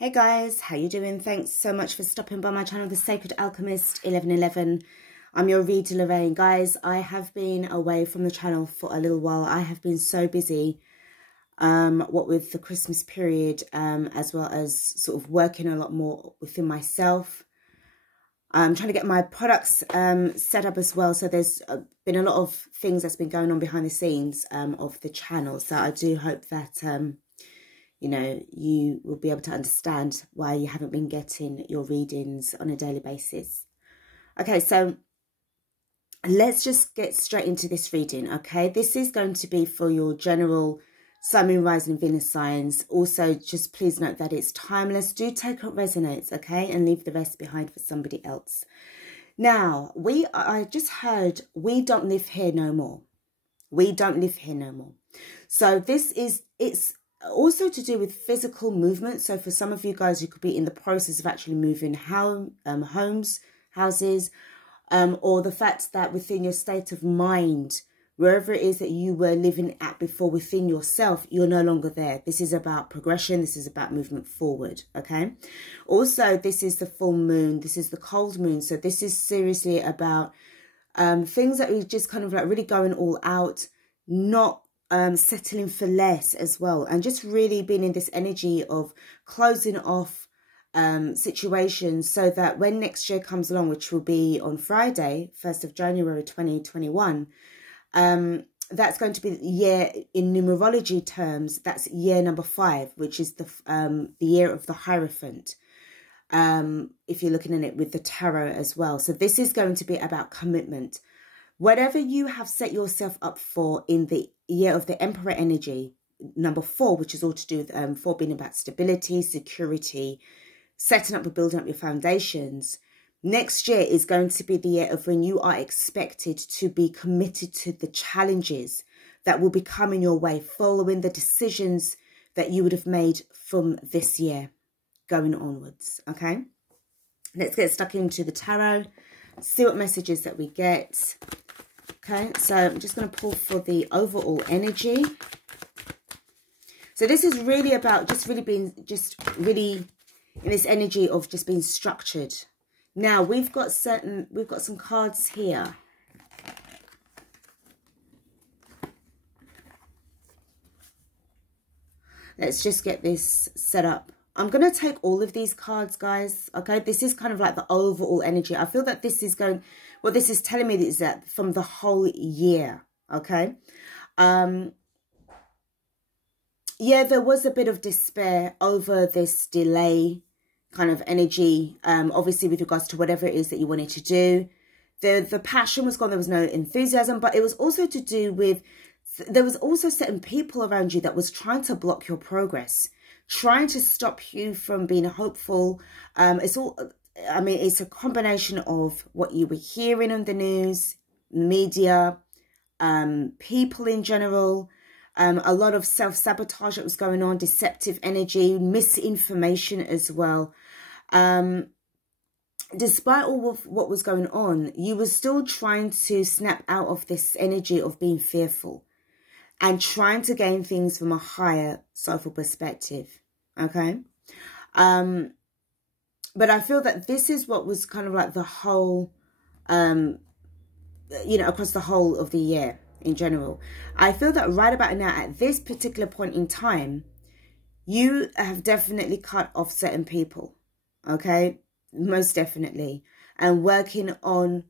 Hey guys, how you doing? Thanks so much for stopping by my channel, The Sacred Alchemist 1111. I'm your reader, Lorraine. Guys, I have been away from the channel for a little while. I have been so busy, what with the Christmas period, as well as sort of working a lot more within myself. I'm trying to get my products set up as well. So there's been a lot of things that's been going on behind the scenes of the channel. So I do hope that you know, you will be able to understand why you haven't been getting your readings on a daily basis. Okay, so let's just get straight into this reading, okay? This is going to be for your general Sun, Moon, Rising, Venus signs. Also, just please note that it's timeless. Do take what resonates, okay? And leave the rest behind for somebody else. Now, I just heard, we don't live here no more. We don't live here no more. So it's also to do with physical movement. So for some of you guys, you could be in the process of actually moving homes, houses, or the fact that within your state of mind, wherever it is that you were living at before within yourself, you're no longer there. This is about progression. This is about movement forward, okay? Also, this is the full moon. This is the cold moon. So this is seriously about things that are just kind of like really going all out, not settling for less as well, and just really being in this energy of closing off situations so that when next year comes along, which will be on Friday, 1st of January 2021, that's going to be the year in numerology terms. That's year number 5, which is the year of the Hierophant, if you're looking at it with the tarot as well. So this is going to be about commitment. Whatever you have set yourself up for in the year of the Emperor energy, number 4, which is all to do with 4 being about stability, security, setting up and building up your foundations. Next year is going to be the year of when you are expected to be committed to the challenges that will be coming your way, following the decisions that you would have made from this year going onwards, okay? Let's get stuck into the tarot, see what messages that we get. Okay, so I'm just going to pull for the overall energy. So this is really about just really being, in this energy of just being structured. Now we've got some cards here. Let's just get this set up. I'm going to take all of these cards, guys. Okay, this is kind of like the overall energy. I feel that this is going, what this is telling me is that from the whole year, okay? Yeah, there was a bit of despair over this delay kind of energy, obviously with regards to whatever it is that you wanted to do. The passion was gone, there was no enthusiasm, but it was also to do with, there was also certain people around you that was trying to block your progress, trying to stop you from being hopeful. It's all, I mean, it's a combination of what you were hearing on the news, media, people in general, a lot of self-sabotage that was going on, deceptive energy, misinformation as well. Despite all of what was going on, you were still trying to snap out of this energy of being fearful and trying to gain things from a higher soulful perspective, okay? But I feel that this is what was kind of like the whole, you know, across the whole of the year in general. I feel that right about now, at this particular point in time, you have definitely cut off certain people, okay? Most definitely. And working on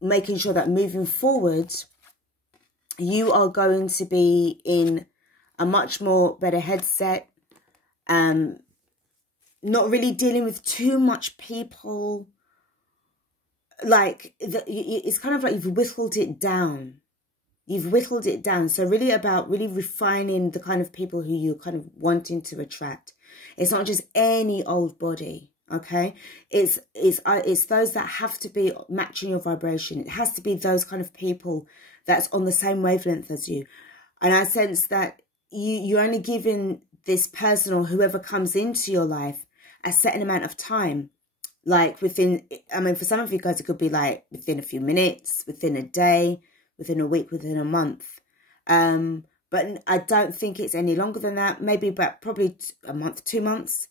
making sure that moving forward, you are going to be in a much more better headset, not really dealing with too much people. Like, it's kind of like you've whittled it down. You've whittled it down. So really about really refining the kind of people who you're kind of wanting to attract. It's not just any old body, okay? It's those that have to be matching your vibration. It has to be those kind of people that's on the same wavelength as you. And I sense that you're only giving this person or whoever comes into your life a certain amount of time. Like within, I mean, for some of you guys, it could be like within a few minutes, within a day, within a week, within a month. But I don't think it's any longer than that. Maybe about probably a month, 2 months.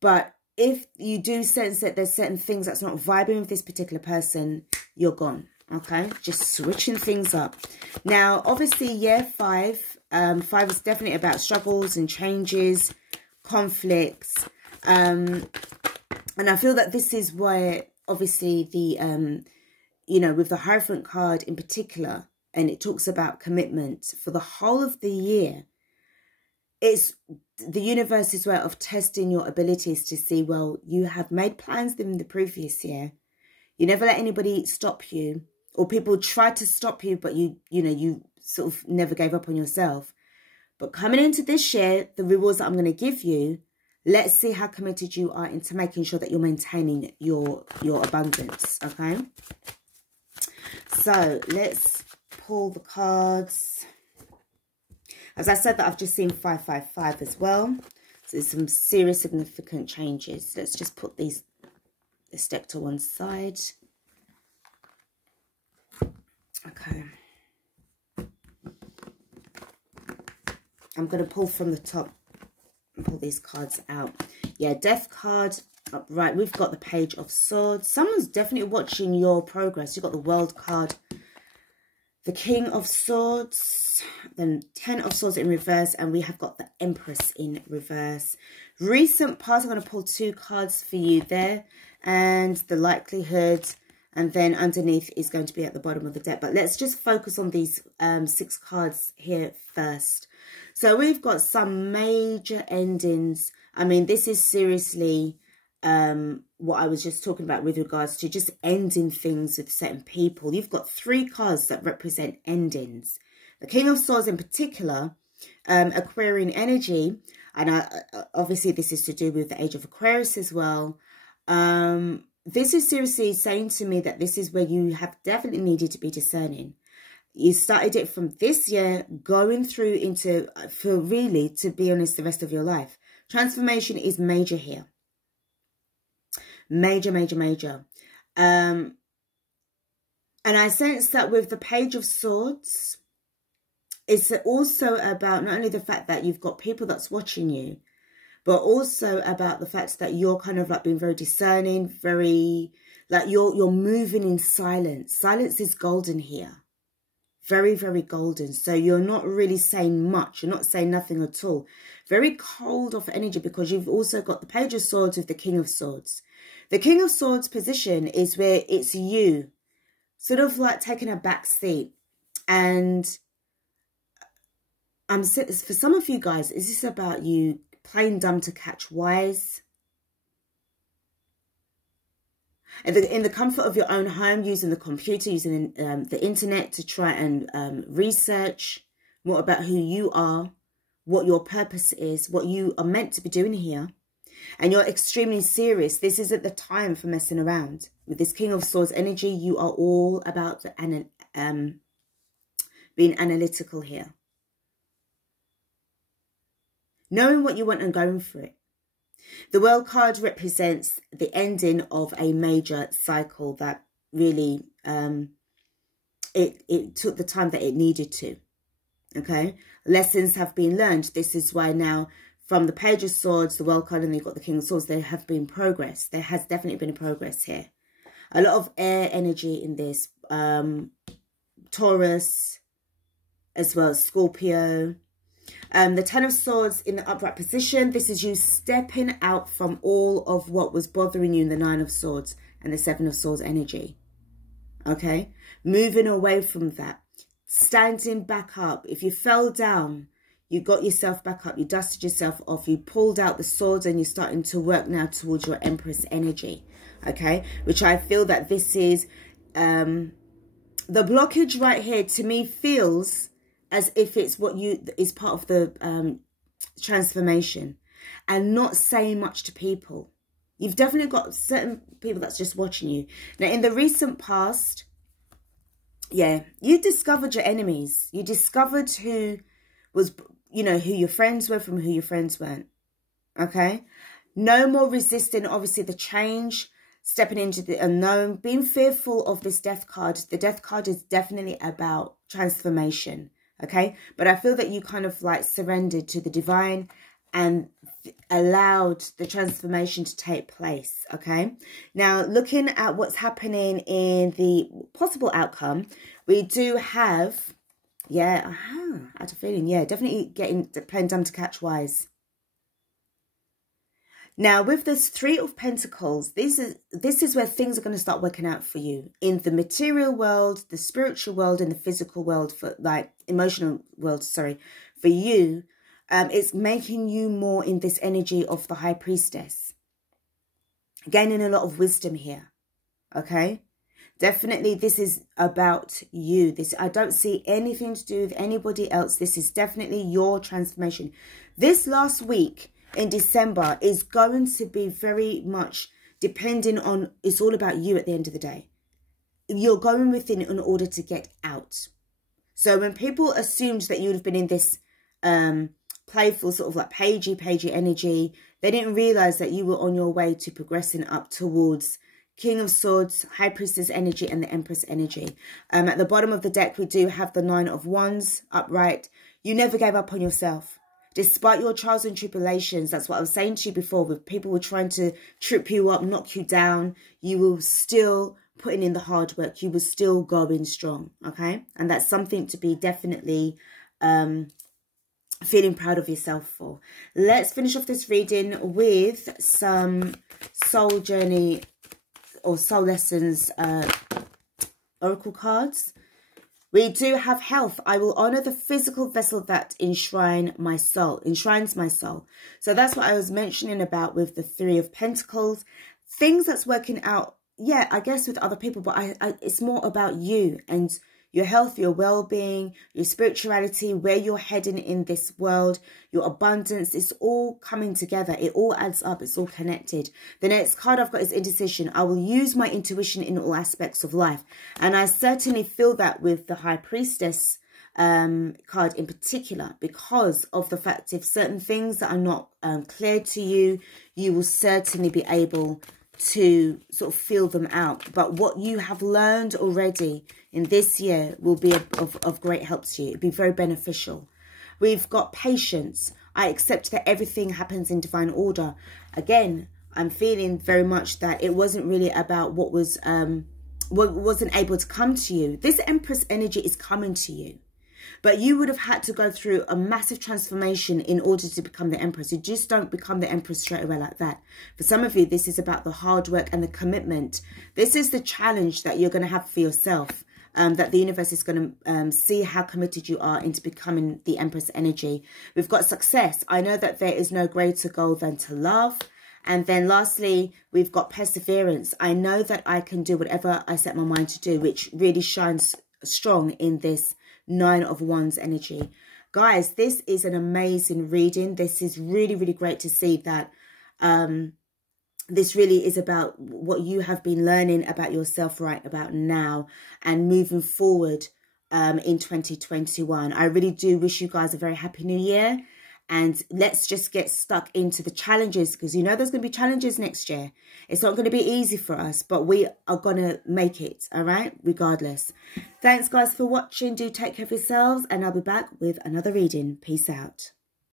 But if you do sense that there's certain things that's not vibing with this particular person, you're gone. Okay, just switching things up. Now, obviously, year 5. 5 is definitely about struggles and changes, conflicts. And I feel that this is why, obviously, the, you know, with the Hierophant card in particular, and it talks about commitment for the whole of the year, it's the universe's way of testing your abilities to see, well, you have made plans in the previous year. You never let anybody stop you, or people try to stop you, but you know, you sort of never gave up on yourself. But coming into this year, the rewards that I'm going to give you, let's see how committed you are into making sure that you're maintaining your abundance, okay? So let's pull the cards. As I said, that I've just seen 555 as well. So there's some serious significant changes. Let's just put this deck to one side. Okay. I'm going to pull from the top and pull these cards out. Yeah, Death card. Right, we've got the Page of Swords. Someone's definitely watching your progress. You've got the World card. The King of Swords. Then 10 of Swords in reverse. And we have got the Empress in reverse. Recent past. I'm going to pull 2 cards for you there. And the likelihood. And then underneath is going to be at the bottom of the deck. But let's just focus on these 6 cards here first. So we've got some major endings. I mean, this is seriously what I was just talking about with regards to just ending things with certain people. You've got 3 cards that represent endings. The King of Swords in particular, Aquarian energy. And obviously this is to do with the age of Aquarius as well. This is seriously saying to me that this is where you have definitely needed to be discerning. You started it from this year, going through into, for really, to be honest, the rest of your life. Transformation is major here. Major, major, major. And I sense that with the Page of Swords, it's also about not only the fact that you've got people that's watching you, but also about the fact that you're kind of like being very discerning, very, like you're moving in silence. Silence is golden here. Very, very golden. So you're not really saying much. You're not saying nothing at all. Very cold off energy because you've also got the Page of Swords with the King of Swords. The King of Swords position is where it's you sort of like taking a back seat. And for some of you guys, is this about you playing dumb to catch wise? In the comfort of your own home, using the computer, using the internet to try and research more about who you are, what your purpose is, what you are meant to be doing here. And you're extremely serious. This isn't the time for messing around. With this King of Swords energy, you are all about being analytical here. Knowing what you want and going for it. The World card represents the ending of a major cycle that really, it took the time that it needed to. Okay? Lessons have been learned. This is why now, from the Page of Swords, the World card, and you've got the King of Swords, there have been progress. There has definitely been a progress here. A lot of air energy in this. Taurus, as well as Scorpio. The 10 of Swords in the upright position. This is you stepping out from all of what was bothering you in the 9 of Swords and the 7 of Swords energy. Okay? Moving away from that. Standing back up. If you fell down, you got yourself back up. You dusted yourself off. You pulled out the swords and you're starting to work now towards your Empress energy. Okay? Which I feel that this is... the blockage right here to me feels... as if it's what is part of the transformation and not saying much to people. You've definitely got certain people that's just watching you. Now, in the recent past, yeah, you discovered your enemies. You discovered who was, you know, who your friends were from who your friends weren't. Okay? No more resisting, obviously, the change, stepping into the unknown, being fearful of this Death card. The Death card is definitely about transformation. okay? But I feel that you kind of like surrendered to the divine and allowed the transformation to take place, okay? Now, looking at what's happening in the possible outcome, we do have, yeah, I had a feeling, yeah, definitely playing dumb to catch wise. Now, with this Three of Pentacles, this is where things are going to start working out for you in the material world, the spiritual world, and the physical world, for like emotional world, sorry, for you. It's making you more in this energy of the High Priestess, gaining a lot of wisdom here, okay? Definitely, this is about you. I don't see anything to do with anybody else. This is definitely your transformation. This last week in December is going to be very much depending on, it's all about you at the end of the day. You're going within in order to get out. So when people assumed that you would have been in this playful sort of like pagey energy, they didn't realize that you were on your way to progressing up towards King of Swords, High Priestess energy, and the Empress energy. At the bottom of the deck, we do have the Nine of Wands upright. You never gave up on yourself. Despite your trials and tribulations, that's what I was saying to you before, with people were trying to trip you up, knock you down, you will still putting in the hard work. You will still going strong, okay? And that's something to be definitely feeling proud of yourself for. Let's finish off this reading with some soul journey or soul lessons oracle cards. We do have health. I will honor the physical vessel that enshrines my soul. So that's what I was mentioning about with the Three of Pentacles. Things that's working out, yeah, I guess with other people, but it's more about you and your health, your well-being, your spirituality, where you're heading in this world, your abundance. It's all coming together. It all adds up. It's all connected. The next card I've got is Indecision. I will use my intuition in all aspects of life. And I certainly feel that with the High Priestess card in particular, because of the fact if certain things that are not clear to you, you will certainly be able to sort of feel them out. But what you have learned already in this year will be of great help to you. It'll be very beneficial. We've got patience. I accept that everything happens in divine order. Again, I'm feeling very much that it wasn't really about what wasn't able to come to you. This Empress energy is coming to you. But you would have had to go through a massive transformation in order to become the Empress. You just don't become the Empress straight away like that. For some of you, this is about the hard work and the commitment. This is the challenge that you're going to have for yourself. That the universe is going to see how committed you are into becoming the Empress energy. We've got success. I know that there is no greater goal than to love. And then lastly, we've got perseverance. I know that I can do whatever I set my mind to do, which really shines strong in this Nine of Wands energy. Guys, this is an amazing reading. This is really, really great to see that this really is about what you have been learning about yourself right about now and moving forward in 2021. I really do wish you guys a very happy new year. And let's just get stuck into the challenges, because you know there's going to be challenges next year. It's not going to be easy for us, but we are going to make it, all right, regardless. Thanks, guys, for watching. Do take care of yourselves, and I'll be back with another reading. Peace out.